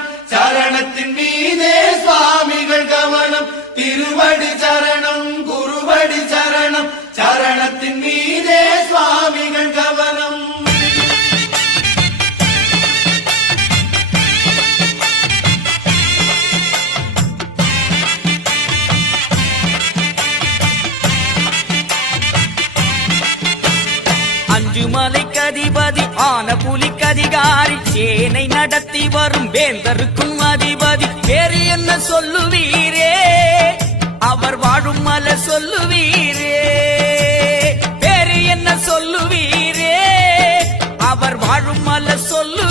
சரணம் சரணத்தின் மீதே சுவாமிகள் கவனம் திருவடி சரணம் குருவடி சரணம் சரணத்தின் மீதே சுவாமிகள் கவனம் அஞ்சுமலைக்கு அதிபதி ஆன புலிக்கு அதிகாரி சேனை நடத்தி வரும் வேந்தருக்கும் அதிபதி வேறு என்ன சொல்லுவீரே அவர் வாழும் மலை சொல்லுவீரே வேறு என்ன சொல்லுவீரே அவர் வாழும் மலை சொல்லு